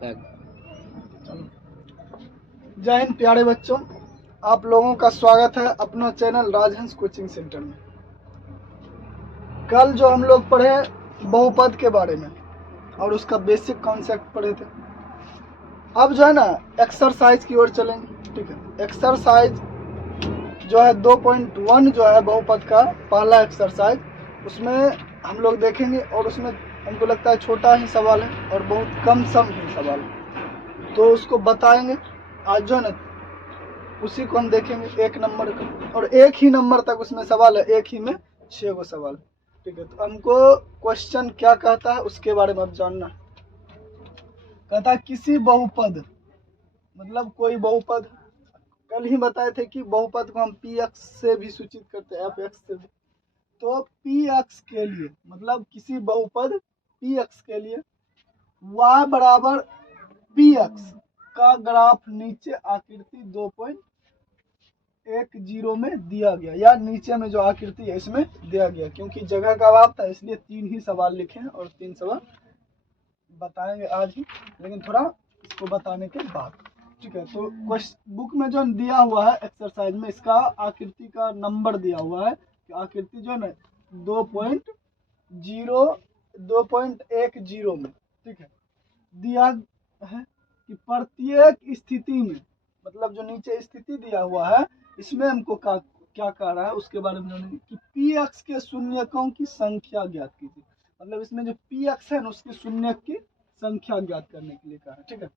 जय हिंद प्यारे बच्चों, आप लोगों का स्वागत है अपना चैनल राजहंस कोचिंग सेंटर में। कल जो हम लोग पढ़े बहुपद के बारे में और उसका बेसिक कॉन्सेप्ट पढ़े थे। अब जो है ना एक्सरसाइज की ओर चलेंगे। ठीक है, एक्सरसाइज जो है 2.1 जो है बहुपद का पहला एक्सरसाइज, उसमें हम लोग देखेंगे और उसमें हमको लगता है छोटा ही सवाल है और बहुत कम सम ही सवाल है, तो उसको बताएंगे आज जो है ना, उसी को हम देखेंगे 1 नंबर का, और 1 ही नंबर तक उसमें सवाल है, 1 ही में 6 गो सवाल। ठीक है, तो हमको क्वेश्चन क्या कहता है उसके बारे में अब जानना है। कहता है किसी बहुपद, मतलब कोई बहुपद, कल ही बताए थे कि बहुपद को हम पी एक्स से भी सूचित करते हैं, एफ एक्स से भी। तो पी एक्स के लिए मतलब किसी बहुपद पी एक्स के लिए y बराबर पी एक्स का ग्राफ नीचे आकृति 2.10 में दिया गया, या नीचे में जो आकृति है इसमें दिया गया। क्योंकि जगह का अभाव था इसलिए 3 ही सवाल लिखे हैं और 3 सवाल बताएंगे आज ही, लेकिन थोड़ा इसको बताने के बाद। ठीक है, तो बुक में जो दिया हुआ है एक्सरसाइज में, इसका आकृति का नंबर दिया हुआ है कि आकृति जो है ना 2.10 में, ठीक है, दिया है कि प्रत्येक स्थिति में, मतलब जो नीचे स्थिति दिया हुआ है इसमें हमको क्या कह रहा है उसके बारे में जानेंगे कि पी एक्स के शून्यकों की संख्या ज्ञात कीजिए। मतलब इसमें जो पी एक्स है ना उसके शून्यक की संख्या ज्ञात करने के लिए कहा है। ठीक है,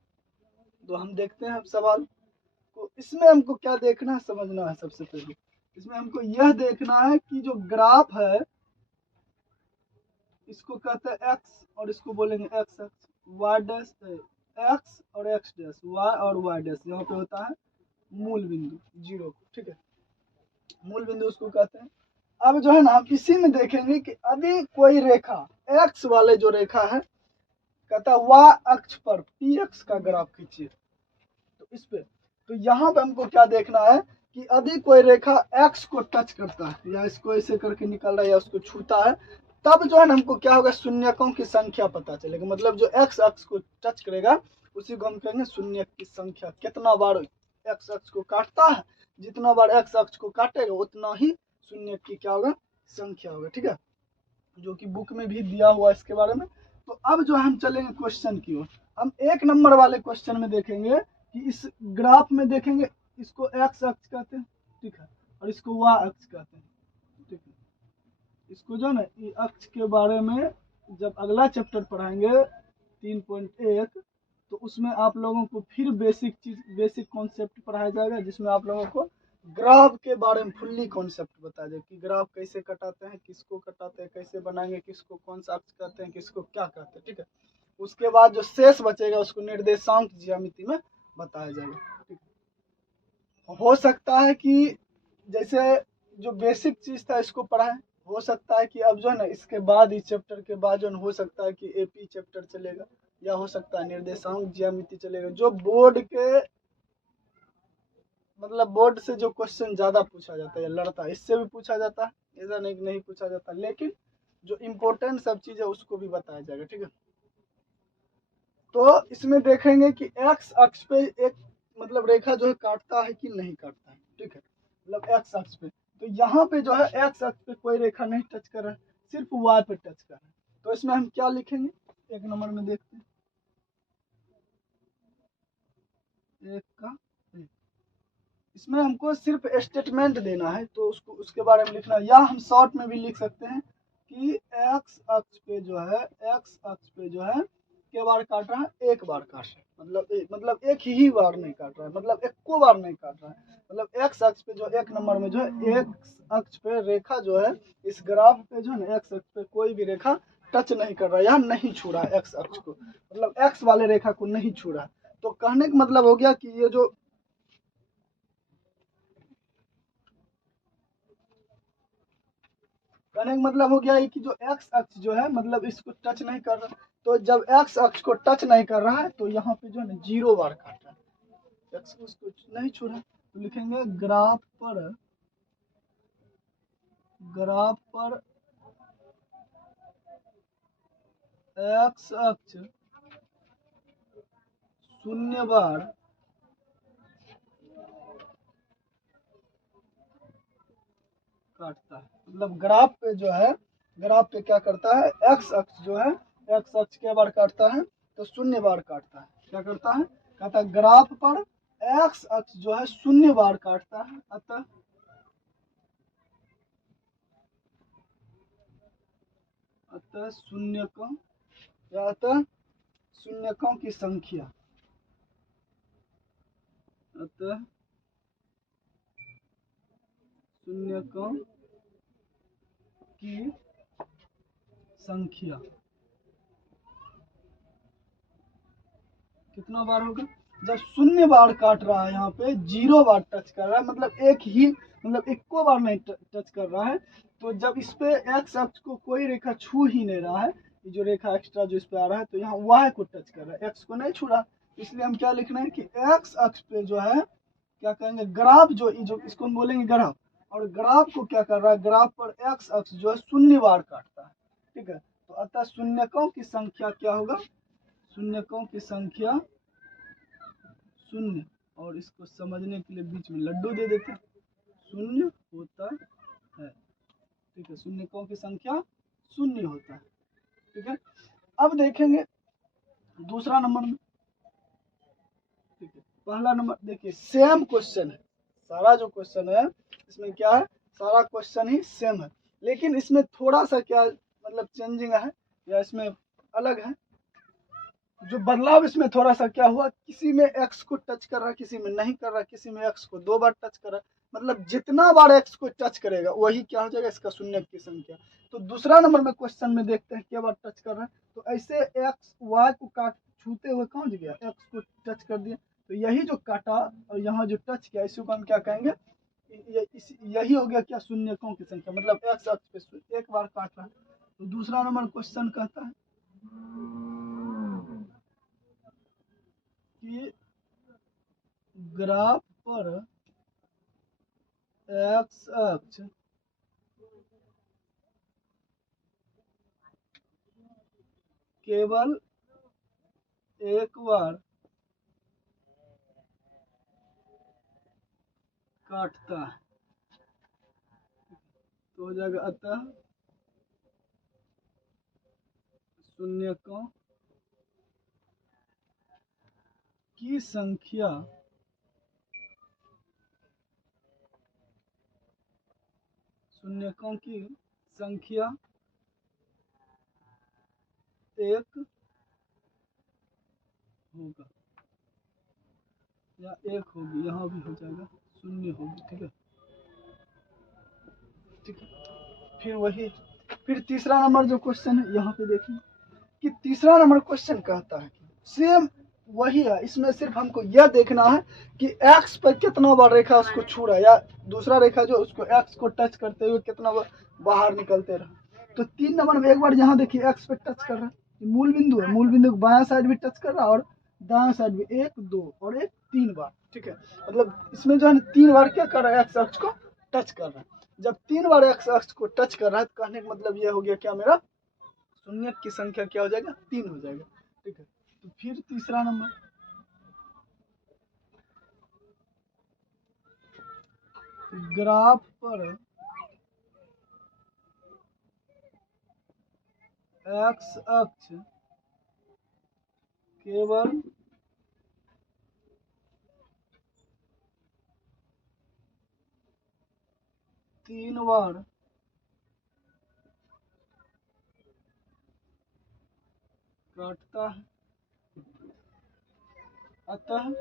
तो हम देखते हैं अब सवाल को। इसमें हमको क्या देखना है, समझना है। सबसे पहले इसमें हमको यह देखना है कि जो ग्राफ है इसको कहते हैं एक्स और इसको बोलेंगे X X, Y dash X और एक्स डैश वाई और वाई डैश, यहाँ पे होता है मूल बिंदु 0। ठीक है, मूल बिंदु उसको कहते हैं। अब जो है ना हम इसी में देखेंगे कि यदि कोई रेखा एक्स वाले जो रेखा है, कहता है y अक्ष पर पी एक्स का ग्राफ खींचिए, तो इस पे, तो यहाँ पे हमको क्या देखना है कि यदि कोई रेखा x को टच करता है, या इसको ऐसे करके निकल रहा है या उसको छूता है, तब जो है ना हमको क्या होगा, शून्यकों की संख्या पता चलेगा। मतलब जो x अक्ष को टच करेगा उसी को हम कहेंगे शून्यक की संख्या। कितना बार x अक्ष को काटता है, जितना बार x अक्ष को काटेगा उतना ही शून्यक की क्या होगा, संख्या होगा। ठीक है, जो कि बुक में भी दिया हुआ है इसके बारे में। तो अब जो हम चलेंगे क्वेश्चन की ओर। हम 1 नंबर वाले क्वेश्चन में देखेंगे कि इस ग्राफ में देखेंगे, इसको एक्स अक्ष कहते हैं, ठीक है, और इसको वाई अक्ष कहते हैं। ठीक है, इसको जो है ना अक्ष के बारे में जब अगला चैप्टर पढ़ाएंगे 3.1, तो उसमें आप लोगों को फिर बेसिक कॉन्सेप्ट पढ़ाया जाएगा, जिसमें आप लोगों को ग्राफ के बारे में फुल्ली कॉन्सेप्ट बताया जाए कि ग्राफ कैसे कटाते हैं, किसको कटाते हैं, कैसे बनाएंगे, किसको कौन सा अक्ष कहते हैं, किसको क्या कहते हैं। ठीक है, उसके बाद जो शेष बचेगा उसको निर्देशांक ज्यामिति में बताया जाएगा। ठीक है, हो सकता है कि जैसे जो बेसिक चीज था इसको पढ़ाएं, हो सकता है कि अब जो है ना इसके बाद इस चैप्टर के बाद जो हो सकता है कि एपी चैप्टर चलेगा, या हो सकता है निर्देशांक ज्यामिति चलेगा, जो बोर्ड के मतलब बोर्ड से जो क्वेश्चन ज्यादा पूछा जाता है या लड़ता है, इससे भी पूछा जाता है, ऐसा नहीं पूछा जाता, लेकिन जो इम्पोर्टेंट सब चीज है उसको भी बताया जाएगा। ठीक है, तो इसमें देखेंगे कि एक्स अक्ष पे एक मतलब रेखा जो है काटता है कि नहीं काटता है। ठीक है, मतलब एक्स अक्ष पे, तो यहाँ पे जो है एक्स अक्ष पे कोई रेखा नहीं टच कर रहा है, सिर्फ वाई पे टच कर रहा है। तो इसमें हम क्या लिखेंगे, 1 नंबर में देखते हैं, 1 का 1। इसमें हमको सिर्फ स्टेटमेंट देना है, तो उसको उसके बारे में लिखना है, या हम शॉर्ट में भी लिख सकते हैं कि एक्स अक्ष पे जो है, एक्स अक्ष पे जो है के बार काट रहा है, 1 बार काट रहा है, मतलब एक ही बार नहीं काट रहा है, मतलब 1 बार नहीं काट रहा है। मतलब एक्स अक्ष पे जो 1 नंबर में जो है, एक्स अक्ष पे रेखा जो है इस ग्राफ पे जो है ना, एक्स अक्ष पे कोई भी रेखा टच नहीं कर रहा है या नहीं छू रहा है एक्स अक्ष को, मतलब एक्स वाले रेखा को नहीं छू रहा है। तो कहने का मतलब हो गया कि ये जो कहने का मतलब हो गया है कि जो एक्स अक्ष जो है मतलब इसको टच नहीं कर रहा, तो जब एक्स अक्ष को टच नहीं कर रहा है तो यहाँ पे जो है ना 0 बार काट रहा है, एक्स उसको नहीं छू रहा, तो लिखेंगे ग्राफ पर एक्स अक्ष शून्य बार काटता है। मतलब ग्राफ पे जो है, ग्राफ पे क्या करता है, एक्स अक्ष जो है, एक्स अक्ष के बार काटता है तो शून्य बार काटता है। क्या करता है, कहता है ग्राफ पर एक्स अक्ष जो है शून्य बार काटता है। अतः शून्यकों या अतः शून्यकों की संख्या, अतः शून्यकों की संख्या कितना बार होगा, जब शून्य बार काट रहा है, यहाँ पे 0 बार टच कर रहा है, मतलब एक ही, मतलब इक्को बार नहीं टच कर रहा है। तो जब इस पे एक्स अक्ष को कोई रेखा छू ही नहीं रहा है, ये जो रेखा एक्स्ट्रा जो इस पे आ रहा है, तो यहाँ वाई को टच कर रहा है, एक्स को नहीं छू रहा। इसलिए हम क्या लिख रहे हैं कि एक्स अक्ष पे जो है क्या कहेंगे, ग्राफ जो इसको हम बोलेंगे ग्राफ, और ग्राफ को क्या कर रहा है, ग्राफ पर एक्स अक्ष जो है शून्य बार काटता है। ठीक है, तो अतः शून्यकों की संख्या क्या होगा, शून्यकों की संख्या शून्य, और इसको समझने के लिए बीच में लड्डू दे देते हैं, शून्य होता है। ठीक है, शून्यकों की संख्या शून्य होता है। ठीक है, अब देखेंगे दूसरा नंबर में। ठीक है, पहला नंबर देखिए सेम क्वेश्चन है, सारा जो क्वेश्चन है इसमें क्या है, सारा क्वेश्चन ही सेम है, लेकिन इसमें थोड़ा सा क्या मतलब चेंजिंग है, या इसमें अलग है। जो बदलाव इसमें थोड़ा सा क्या हुआ, किसी में एक्स को टच कर रहा है, किसी में नहीं कर रहा, किसी में एक्स को 2 बार टच कर रहा है, मतलब जितना बार एक्स को टच करेगा वही क्या हो जाएगा, इसका शून्य की संख्या। तो दूसरा नंबर में क्वेश्चन में देखते हैं क्या बार टच कर रहा है, तो ऐसे एक्स वाई को काट छूते हुए कहाँ गया, एक्स को टच कर दिया, तो यही जो काटा और यहाँ जो टच किया, इसी को हम क्या कहेंगे, यही हो गया क्या, शून्यकों की संख्या, मतलब एक्स अक्ष पे एक बार काट रहा है। तो दूसरा नंबर क्वेश्चन कहता है कि ग्राफ पर एक्स अक्ष केवल एक बार काटता है, तो हो जाएगा अतः शून्यकों की संख्या शून्यकों की संख्या एक होगा, या एक होगी, यहाँ भी हो जाएगा शून्य होगी। ठीक है, ठीक है, फिर वही, फिर तीसरा नंबर जो क्वेश्चन है यहाँ पे देखें कि तीसरा नंबर क्वेश्चन कहता है कि सेम वही है, इसमें सिर्फ हमको यह देखना है कि एक्स पर कितना बार रेखा उसको छू रहा है, या दूसरा रेखा जो उसको एक्स को टच करते हुए कितना बार बाहर निकलते रहा। तो 3 नंबर में एक बार यहाँ देखिए एक्स पे टच कर रहा है, मूल बिंदु है, मूल बिंदु बायां साइड भी टच कर रहा है और दायां साइड भी 1 2 और 1 3 बार। ठीक है, मतलब इसमें जो है 3 बार क्या कर रहा है, एक्स अक्ष को टच कर रहा है। जब 3 बार एक्स अक्ष को टच कर रहा है, तो कहने का मतलब यह हो गया क्या, मेरा शून्य की संख्या क्या हो जाएगा, 3 हो जाएगा। ठीक है, तो फिर तीसरा नंबर ग्राफ पर एक्स अक्ष केवल तीन बार काटता है, अतः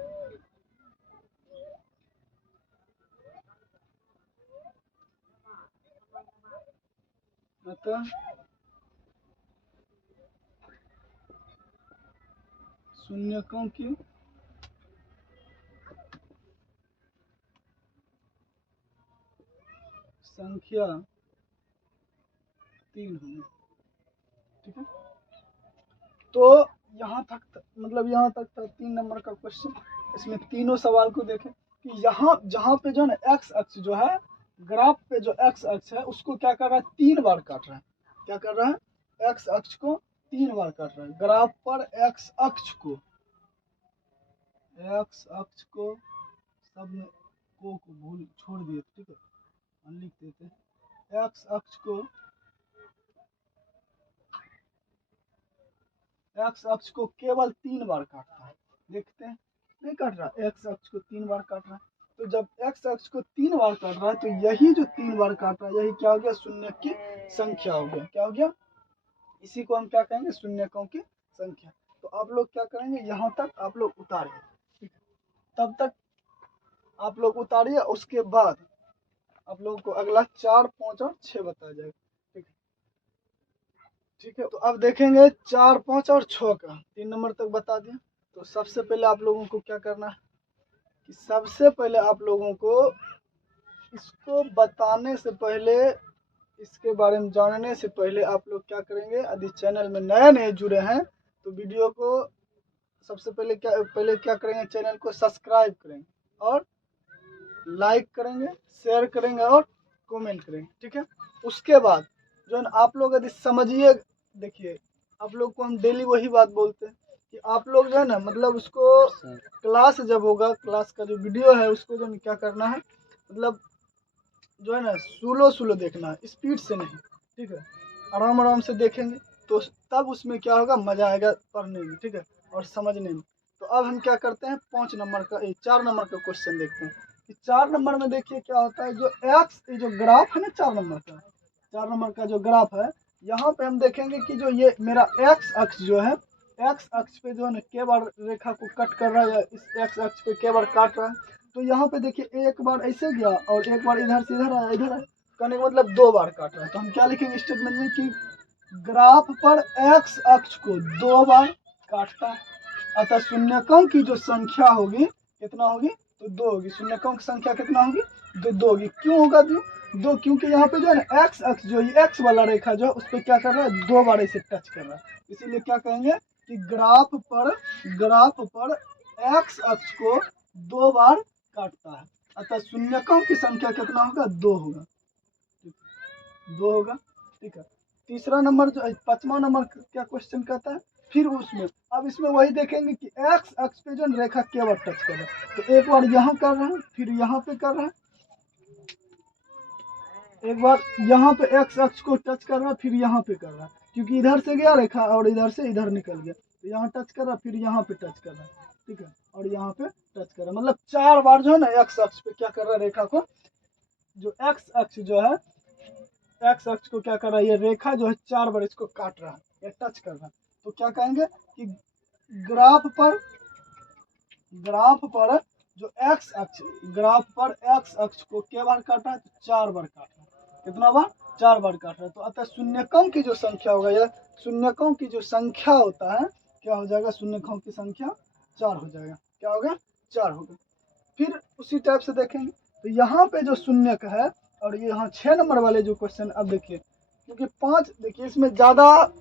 अतः शून्यकों की संख्या 3 होगी। ठीक है, तो यहाँ तक मतलब यहाँ तक था 3 नंबर का क्वेश्चन। इसमें तीनों सवाल को देखें कि यहाँ जहाँ पे जो है ना एक्स अक्ष जो है, ग्राफ पे जो एक्स अक्ष है उसको क्या कर रहा है, 3 बार काट रहा है। क्या कर रहा है, एक्स अक्ष को 3 बार काट रहा है, ग्राफ पर एक्स अक्ष को एक्स अक्ष को सब में को भूल छोड़ दिए, ठीक है, हम लिख देते हैं एक्स अक्ष को केवल 3 बार काटता है। देखते हैं, नहीं काट रहा, एक्स अक्ष को 3 बार काट रहा है। तो जब एक्स अक्ष को 3 बार काट रहा है तो यही जो 3 बार काट रहा है यही क्या हो गया, शून्य की संख्या हो गया। क्या हो गया, इसी को हम क्या कहेंगे, शून्यकों की संख्या। तो आप लोग क्या करेंगे, यहाँ तक आप लोग उतारिए, ठीक है, तब तक आप लोग उतारिए, उसके बाद आप लोगों को अगला 4, 5 और 6 बताया जाएगा। ठीक है, ठीक है। तो अब देखेंगे 4, 5 और 6 का 3 नंबर तक बता दिया। तो सबसे पहले आप लोगों को क्या करना है कि सबसे पहले आप लोगों को इसको बताने से पहले, इसके बारे में जानने से पहले आप लोग क्या करेंगे, यदि चैनल में नए नए जुड़े हैं तो वीडियो को सबसे पहले क्या करेंगे, चैनल को सब्सक्राइब करेंगे और लाइक करेंगे, शेयर करेंगे और कमेंट करेंगे, ठीक है। उसके बाद जो है आप लोग यदि समझिए, देखिए आप लोग को हम डेली वही बात बोलते हैं कि आप लोग जो है ना, मतलब उसको क्लास जब होगा, क्लास का जो वीडियो है उसको जो क्या करना है, मतलब जो है ना स्लो देखना है, स्पीड से नहीं, ठीक है, आराम आराम से देखेंगे तो तब उसमें क्या होगा, मजा आएगा पढ़ने में, ठीक है, और समझने में। तो अब हम क्या करते हैं, 4 नंबर का क्वेश्चन देखते हैं कि 4 नंबर में देखिए क्या होता है, जो एक्स जो ग्राफ है ना, 4 नंबर का जो ग्राफ है, यहाँ पे हम देखेंगे कि जो ये मेरा एक्स अक्ष जो है, एक्स अक्ष पे जो है ना के बार रेखा को कट कर रहा है, या इस एक्स अक्ष पे के बार काट रहा है। तो यहाँ पे देखिए एक बार ऐसे गया और एक बार इधर से इधर आया, इधर आया, कहने का मतलब 2 बार काट रहा है। तो हम क्या लिखेंगे स्टेटमेंट में कि ग्राफ पर एक्स अक्ष को 2 बार काटता है, अतः शून्यकों की जो संख्या होगी कितना होगी, तो 2 होगी। शून्यकों की संख्या कितना होगी, 2 होगी। क्यों होगा 2? क्योंकि यहाँ पे जो है ना एक्स अक्ष जो ये एक्स वाला रेखा जो है उस पर क्या कर रहा है, 2 बार ऐसे टच कर रहा है, इसीलिए क्या कहेंगे कि ग्राफ पर एक्स अक्ष को 2 बार काटता है, अतः शून्यकों की संख्या कितना होगा, 2 होगा, 2 होगा, ठीक है। तीसरा नंबर जो 5वां नंबर क्या क्वेश्चन कहता है, फिर उसमें अब इसमें वही देखेंगे कि एक्स अक्ष पे जो रेखा केवल टच कर रहा है, तो एक बार यहाँ कर रहा है, फिर यहाँ पे कर रहा है, एक बार यहाँ पे एक्स अक्ष को टच कर रहा है, फिर यहाँ पे कर रहा है, क्योंकि इधर से गया रेखा और इधर से इधर निकल गया, तो यहाँ टच कर रहा है, फिर यहाँ पे टच कर रहा है, ठीक है, और यहाँ पे टच कर रहा है, मतलब 4 बार जो है ना एक्स अक्ष पे क्या कर रहा है, रेखा को, जो एक्स अक्ष जो है, एक्स अक्ष को क्या कर रहा है, ये रेखा जो है 4 बार इसको काट रहा है, ये टच कर रहा है। तो क्या कहेंगे कि ग्राफ पर जो ग्राफ पर एक्स अक्ष को क्या बार काट रहा है, तो 4 बार काट रहा है। कितना बार, 4 बार काट रहा है। तो अतः शून्यकों की जो संख्या होगा, या शून्यकों की जो संख्या होता है क्या हो जाएगा, शून्यकों की संख्या 4 हो जाएगा। क्या होगा, 4 होगा। फिर उसी टाइप से देखेंगे तो यहाँ पे जो शून्यक है, और ये यहाँ 6 नंबर वाले जो क्वेश्चन, अब देखिए क्योंकि 5 देखिए इसमें ज्यादा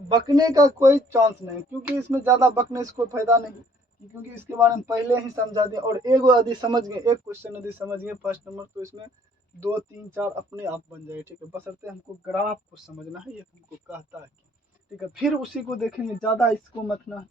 बकने का कोई चांस नहीं, क्योंकि इसमें ज्यादा बकने से कोई फायदा नहीं, क्योंकि इसके बारे में पहले ही समझा दिया। और एगो यदि समझ गए, एक क्वेश्चन यदि समझ गए फर्स्ट नंबर, तो इसमें 2, 3, 4 अपने आप बन जाए, ठीक है, बशर्ते हमको ग्राफ को समझना है, ये हमको कहता है, ठीक है। फिर उसी को देखेंगे, ज्यादा इसको मत ना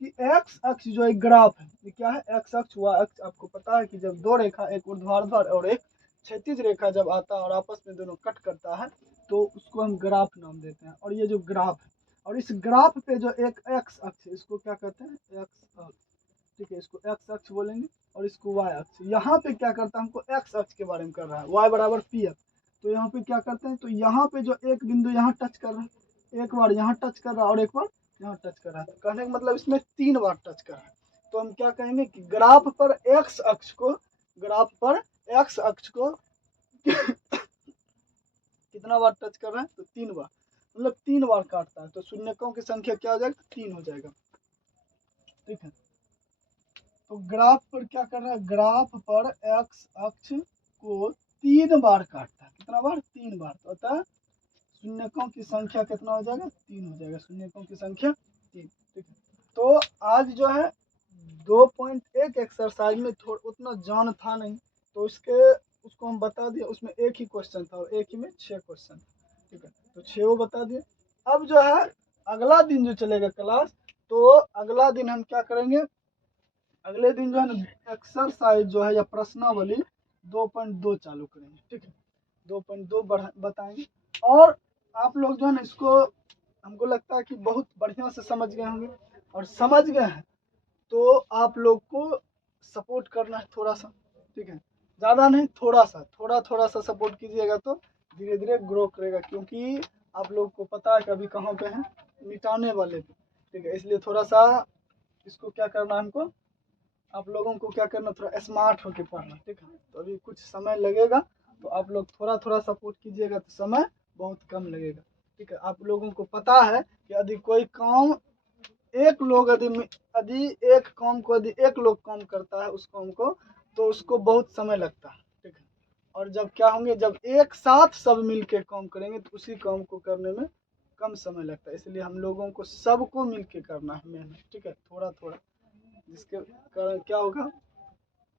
कि एक्स अक्ष जो एक ग्राफ है, ये क्या है, एक्स अक्ष वाई अक्ष। आपको पता है कि जब 2 रेखा, एक ऊर्ध्वाधर और एक क्षैतिज रेखा जब आता है और आपस में दोनों कट करता है, तो उसको हम ग्राफ नाम देते हैं। और ये जो ग्राफ है, और इस ग्राफ पे जो एक एक्स अक्ष है, इसको क्या कहते हैं, एक्स अक्ष, ठीक है, इसको एक्स अक्ष बोलेंगे, और इसको वाई अक्ष। यहाँ पे क्या करता है, हमको एक्स अक्ष के बारे में कर रहा है, वाई बराबर पी एक्स। तो यहाँ पे क्या करते हैं, तो यहाँ पे जो एक बिंदु यहाँ टच कर रहा है, एक बार यहाँ टच कर रहा है और एक बार यहाँ टच कर रहा है, कहने का मतलब इसमें 3 बार टच कर रहा है। तो हम क्या कहेंगे कि ग्राफ पर एक्स अक्ष को कितना बार टच कर रहा है, तो 3 बार, मतलब 3 बार काटता है। तो शून्यकों की संख्या क्या हो जाएगा, 3 हो जाएगा, ठीक है। तो ग्राफ पर क्या कर रहा है, ग्राफ पर एक्स अक्ष को 3 बार काटता है, कितना बार, 3 बार। तो अतः शून्यकों की संख्या कितना हो जाएगा, 3 हो जाएगा, शून्यकों की संख्या 3, ठीक है। तो आज जो है 2.1 एक्सरसाइज में उतना जान था नहीं, तो उसको हम बता दिए, उसमें एक ही क्वेश्चन था और एक ही में 6 क्वेश्चन, ठीक है, तो 6 वो बता दिए। अब जो है अगला दिन जो चलेगा क्लास, तो अगला दिन हम क्या करेंगे, अगले दिन जो है ना एक्सरसाइज जो है या प्रश्नावली 2.2 चालू करेंगे, ठीक है। 2.2 बताएंगे। और आप लोग जो है ना इसको हमको लगता है कि बहुत बढ़िया से समझ गए होंगे, और समझ गए हैं तो आप लोग को सपोर्ट करना है थोड़ा सा, ठीक है। ज़्यादा नहीं, थोड़ा सा सपोर्ट कीजिएगा तो धीरे धीरे ग्रो करेगा, क्योंकि आप लोग को पता है कि अभी कहाँ पे हैं, मिटाने वाले पे, ठीक है। इसलिए थोड़ा सा इसको क्या करना है हमको, आप लोगों को क्या करना, थोड़ा स्मार्ट होके पढ़ना, ठीक है। तो अभी कुछ समय लगेगा, तो आप लोग थोड़ा सपोर्ट कीजिएगा तो समय बहुत कम लगेगा, ठीक है। आप लोगों को पता है कि यदि कोई काम एक लोग यदि एक काम को यदि एक लोग काम करता है उस काम को, तो उसको बहुत समय लगता है, ठीक है। और जब क्या होंगे, जब एक साथ सब मिल के काम करेंगे तो उसी काम को करने में कम समय लगता है। इसलिए हम लोगों को सबको मिल के करना है मेहनत, ठीक है, थोड़ा जिसके कारण क्या होगा,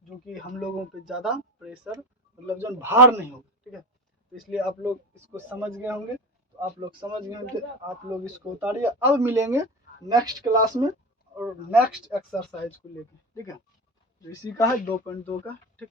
जो कि हम लोगों पे ज़्यादा प्रेशर मतलब जो भार नहीं होगा, ठीक है। तो इसलिए आप लोग इसको समझ गए होंगे, तो आप लोग समझ गए होंगे, आप लोग इसको उतारिए। अब मिलेंगे नेक्स्ट क्लास में और नेक्स्ट एक्सरसाइज को लेके, ठीक है। तो इसी का है 2.2 का, ठीक।